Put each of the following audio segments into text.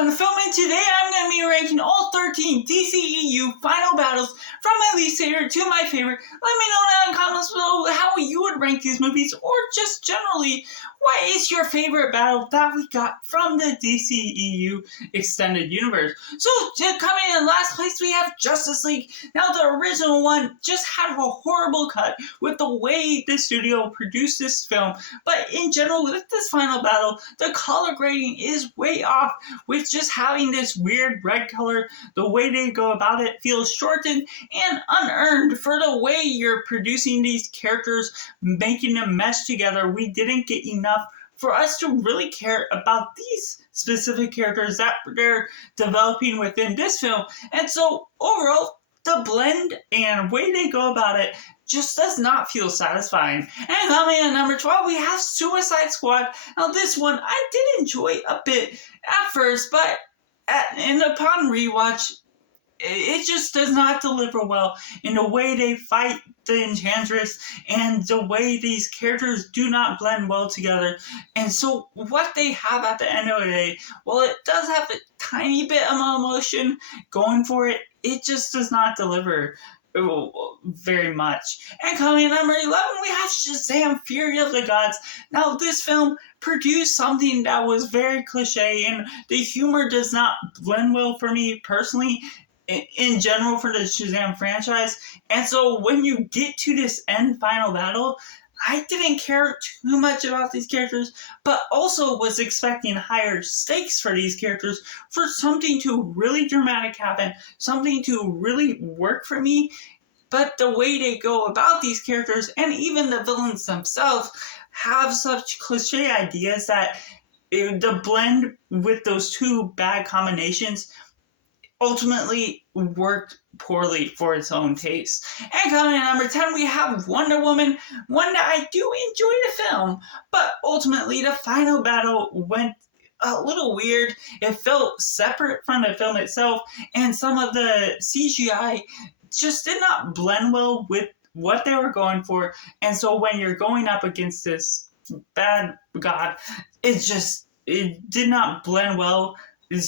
on the film, and today I'm going to be ranking all 13 DCEU Final Battles from my least favorite to my favorite. Let me know down in the comments below how you would rank these movies, or just generally, what is your favorite battle that we got from the DCEU Extended Universe? So, coming in last place, we have Justice League. Now, the original one just had a horrible cut with the way the studio produced this film, but in general, with this final battle, the color grading is way off, with just having this weird red color. The way they go about it feels shortened and unearned for the way you're producing these characters, making them mesh together. We didn't get enough for us to really care about these specific characters that they're developing within this film. And so overall, the blend and way they go about it just does not feel satisfying. And coming in at number 12, we have Suicide Squad. Now this one I did enjoy a bit at first, but upon rewatch, it just does not deliver well in the way they fight the Enchantress and the way these characters do not blend well together. And so what they have at the end of the day, while it does have a tiny bit of emotion going for it, it just does not deliver very much. And coming in at number 11, we have Shazam Fury of the Gods. Now this film produced something that was very cliche, and the humor does not blend well for me personally in general for the Shazam franchise. And so when you get to this end final battle, I didn't care too much about these characters, but also was expecting higher stakes for these characters, for something to really dramatic happen, something to really work for me. But the way they go about these characters, and even the villains themselves, have such cliche ideas that the blend with those two bad combinations ultimately worked poorly for its own taste. And coming in at number 10, we have Wonder Woman, one that I do enjoy the film, but ultimately the final battle went a little weird. It felt separate from the film itself, and some of the CGI just did not blend well with what they were going for. And so when you're going up against this bad god, it did not blend well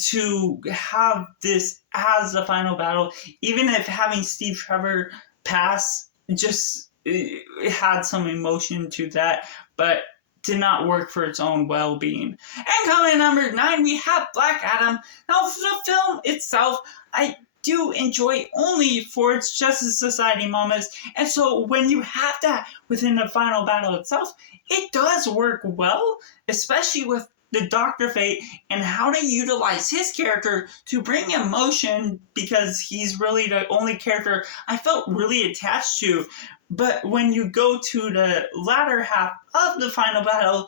to have this as the final battle. Even if having Steve Trevor pass, it had some emotion to that, but did not work for its own well-being. And coming in number 9, we have Black Adam. Now, for the film itself, I do enjoy only for its Justice Society moments, and so when you have that within the final battle itself, it does work well, especially with the Dr. Fate and how to utilize his character to bring emotion, because he's really the only character I felt really attached to. But when you go to the latter half of the final battle,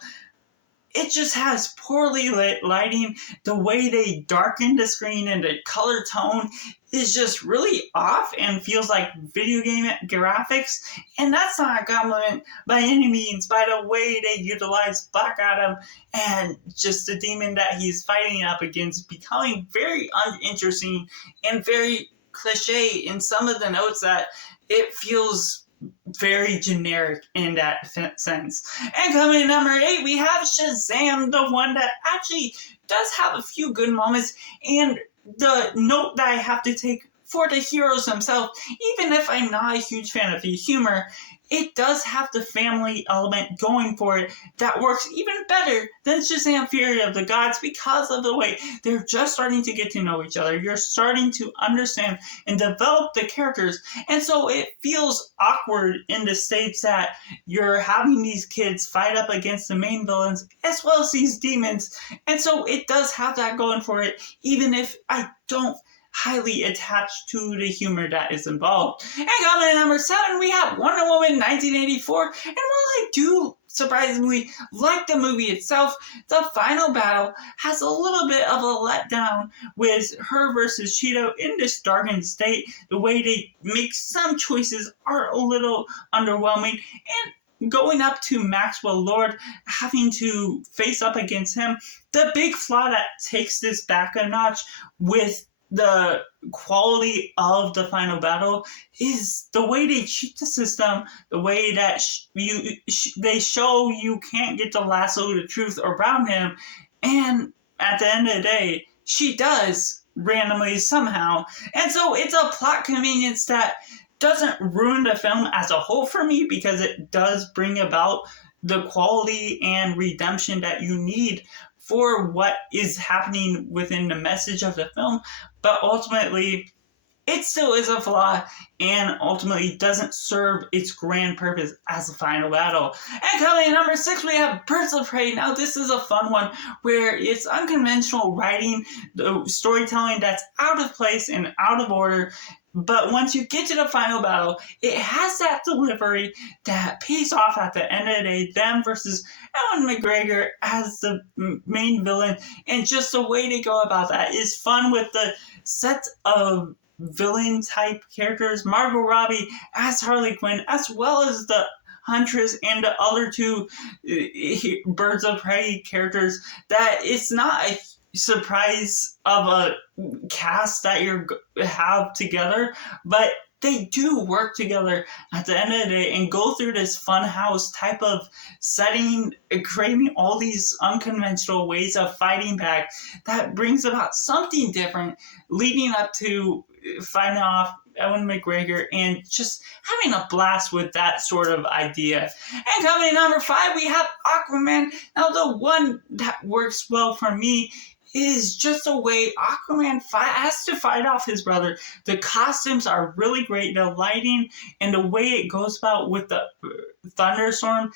it just has poorly lit lighting. The way they darken the screen and the color tone is just really off and feels like video game graphics. And that's not a compliment by any means by the way they utilize Black Adam and just the demon that he's fighting up against, becoming very uninteresting and very cliche in some of the notes, that it feels very generic in that sense. And coming in number 8, we have Shazam, the one that actually does have a few good moments. And the note that I have to take for the heroes themselves, even if I'm not a huge fan of the humor, it does have the family element going for it that works even better than Shazam Fury of the Gods, because of the way they're just starting to get to know each other. You're starting to understand and develop the characters, and so it feels awkward in the states that you're having these kids fight up against the main villains as well as these demons. And so it does have that going for it, even if I don't highly attached to the humor that is involved. And coming in number 7, we have Wonder Woman 1984. And while I do surprisingly like the movie itself, the final battle has a little bit of a letdown with her versus Cheeto in this darkened state. The way they make some choices are a little underwhelming, and going up to Maxwell Lord, having to face up against him, the big flaw that takes this back a notch with the quality of the final battle is the way they cheat the system, the way that they show you can't get the lasso of the truth around him, and at the end of the day, she does randomly somehow. And so it's a plot convenience that doesn't ruin the film as a whole for me, because it does bring about the quality and redemption that you need for what is happening within the message of the film. But ultimately, it still is a flaw, and ultimately doesn't serve its grand purpose as a final battle. And coming in number 6, we have Birds of Prey. Now, this is a fun one where it's unconventional writing, the storytelling that's out of place and out of order. But once you get to the final battle, it has that delivery that pays off at the end of the day. Them versus Ewan McGregor as the main villain, and just the way they go about that is fun with the set of villain type characters, Margot Robbie as Harley Quinn, as well as the Huntress and the other two Birds of Prey characters, that it's not a surprise of a cast that you have together, but they do work together at the end of the day and go through this fun house type of setting, creating all these unconventional ways of fighting back that brings about something different, leading up to fighting off Ewan McGregor and just having a blast with that sort of idea. And coming in number 5, we have Aquaman. Now, the one that works well for me is just the way Aquaman has to fight off his brother. The costumes are really great. The lighting and the way it goes about with the thunderstorm,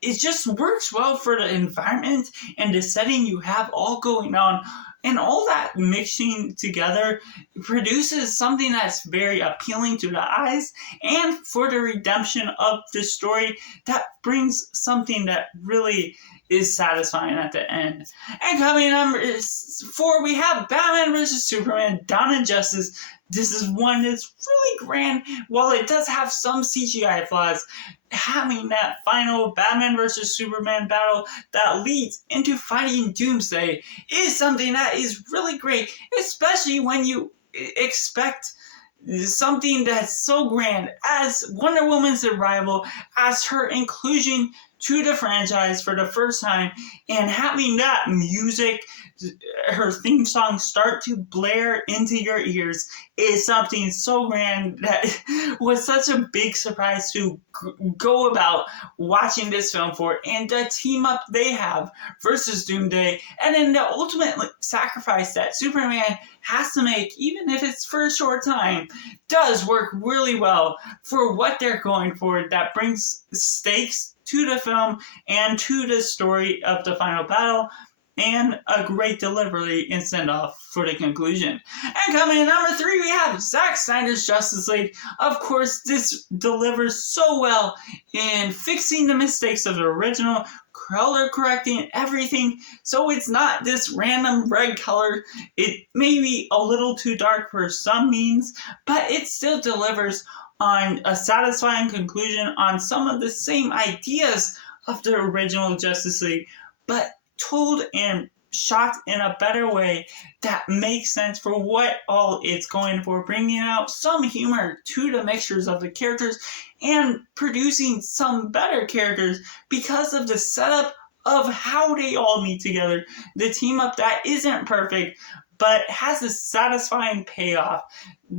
it just works well for the environment and the setting you have all going on. And all that mixing together produces something that's very appealing to the eyes, and for the redemption of the story, that brings something that really is satisfying at the end. And coming in number 4, we have Batman vs. Superman: Dawn of Justice. This is one that's really grand. While it does have some CGI flaws, having that final Batman vs. Superman battle that leads into fighting Doomsday is something that is really great, especially when you expect something that's so grand as Wonder Woman's arrival, as her inclusion to the franchise for the first time, and having that music, her theme song, start to blare into your ears is something so grand that was such a big surprise to go about watching this film for. And the team up they have versus Doomsday, and then the ultimate sacrifice that Superman has to make, even if it's for a short time, does work really well for what they're going for. That brings stakes to the film and to the story of the final battle, and a great delivery and send-off for the conclusion. And coming in number 3, we have Zack Snyder's Justice League. Of course, this delivers so well in fixing the mistakes of the original, color correcting everything, so it's not this random red color. It may be a little too dark for some means, but it still delivers on a satisfying conclusion on some of the same ideas of the original Justice League, but told and shot in a better way that makes sense for what all it's going for, bringing out some humor to the mixtures of the characters and producing some better characters because of the setup of how they all meet together. The team up that isn't perfect, but has a satisfying payoff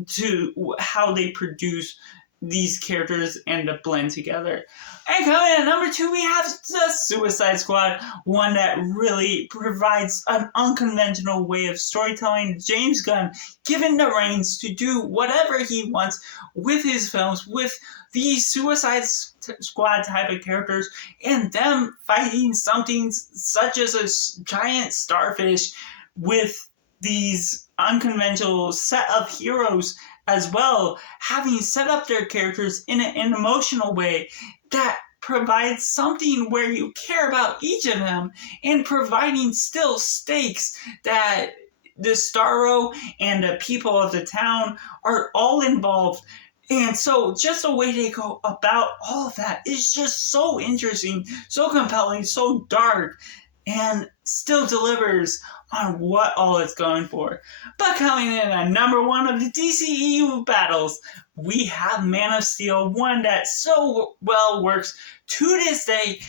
to how they produce these characters and to blend together. And coming in at number 2, we have the Suicide Squad, one that really provides an unconventional way of storytelling. James Gunn given the reins to do whatever he wants with his films, with these Suicide Squad type of characters, and them fighting something such as a giant starfish with these unconventional set of heroes as well, having set up their characters in an emotional way that provides something where you care about each of them, and providing still stakes that the Starro and the people of the town are all involved. And so just the way they go about all of that is just so interesting, so compelling, so dark, and still delivers on what all it's going for. But coming in at number 1 of the DCEU battles, we have Man of Steel, one that so well works to this day.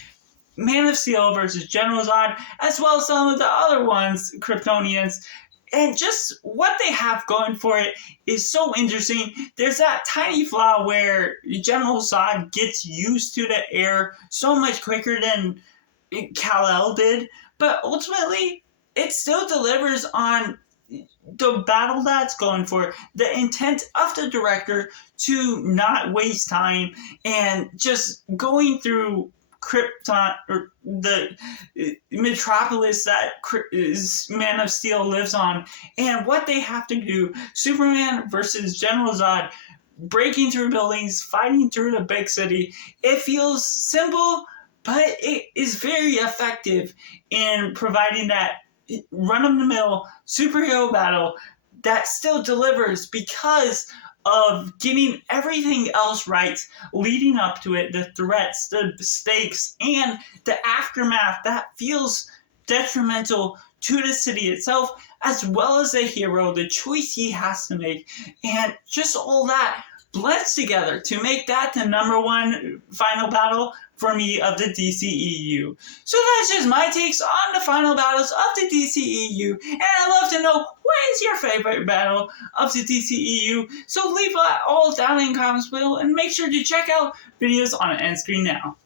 Man of Steel versus General Zod, as well as some of the other ones, Kryptonians. And just what they have going for it is so interesting. There's that tiny flaw where General Zod gets used to the air so much quicker than Kal-El did, but ultimately it still delivers on the battle that's going for it, the intent of the director to not waste time and just going through Krypton, or the metropolis that Man of Steel lives on, and what they have to do. Superman versus General Zod, breaking through buildings, fighting through the big city. It feels simple, but it is very effective in providing that run-of-the-mill superhero battle that still delivers because of getting everything else right leading up to it, the threats, the stakes, and the aftermath that feels detrimental to the city itself, as well as the hero, the choice he has to make, and just all that blends together to make that the number one final battle for me of the DCEU. So that's just my takes on the final battles of the DCEU, and I'd love to know what is your favorite battle of the DCEU. So leave that all down in the comments below, and make sure to check out videos on the end screen now.